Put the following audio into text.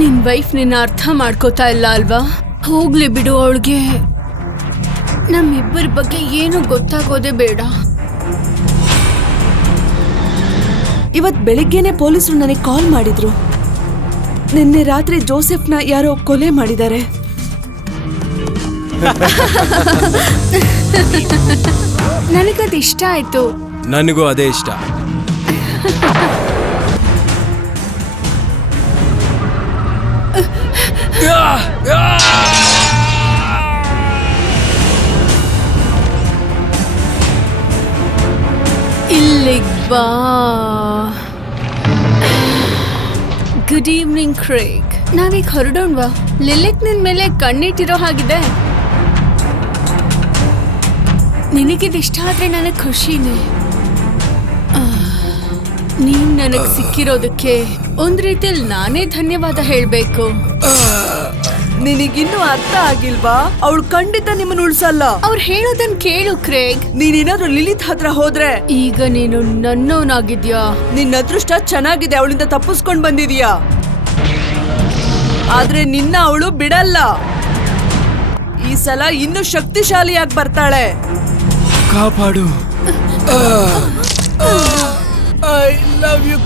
ನಿನ್ ವೈಫ್ ನಿನ್ನ ಅರ್ಥ ಮಾಡ್ಕೋತಾ ಇಲ್ಲ ಅಲ್ವಾ? ಹೋಗ್ಲಿ ಬಿಡು, ಅವಳಿಗೆ ನಮ್ಮಿಬ್ಬರ ಬಗ್ಗೆ ಏನು ಗೊತ್ತಾಗೋದೇ ಬೇಡ. ಇವತ್ ಬೆಳಿಗ್ಗೆನೆ ಪೊಲೀಸರು ನನಗೆ ಕಾಲ್ ಮಾಡಿದ್ರು. ನಿನ್ನೆ ರಾತ್ರಿ ಜೋಸೆಫ್ನ ಯಾರೋ ಕೊಲೆ ಮಾಡಿದ್ದಾರೆ. ನನಗದು ಇಷ್ಟ ಆಯ್ತು. ನನಗೂ ಅದೇ ಇಷ್ಟ. ಇಲ್ಲಿಗ್ ಬಾ. Good evening Craig. ನಾವೀಗ ಹೊರಡೋಣ್ವಾ? ಲಿಲಿತ್ ನಿನ್ ಮೇಲೆ ಕಣ್ಣಿಟ್ಟಿರೋ ಹಾಗಿದೆ. ನಿನಗಿದಿಷ್ಟ ಆದ್ರೆ ನನಗೆ ಖುಷಿನೇ. ನೀನ್ ನನಗ್ ಸಿಕ್ಕಿರೋದಕ್ಕೆ ಒಂದ್ ರೀತಿಯಲ್ಲಿ ನಾನೇ ಧನ್ಯವಾದ ಹೇಳ್ಬೇಕು. ನಿನಗಿನ್ನೂ ಅರ್ಥ ಆಗಿಲ್ವಾ? ಅವಳು ಖಂಡಿತ ನಿಮ್ಮನ್ನ ಉಳ್ಸಲ್ಲ. ಅವ್ರು ಹೇಳೋದನ್ ಕೇಳು ಕ್ರೇಗ್. ನೀನೇನಾದ್ರೂ ಲಿಲಿತ್ ಹತ್ರ ಹೋದ್ರೆ ಈಗ ನೀನು ನನ್ನವನಾಗಿದ್ಯಾ. ನಿನ್ನ ಅದೃಷ್ಟ ಚೆನ್ನಾಗಿದೆ, ಅವಳಿಂದ ತಪ್ಪಿಸ್ಕೊಂಡ್ ಬಂದಿದೀಯಾ. ಆದ್ರೆ ನಿನ್ನ ಅವಳು ಬಿಡಲ್ಲ. ಈ ಸಲ ಇನ್ನೂ ಶಕ್ತಿಶಾಲಿಯಾಗಿ ಬರ್ತಾಳೆ. ಕಾಪಾಡು. I love you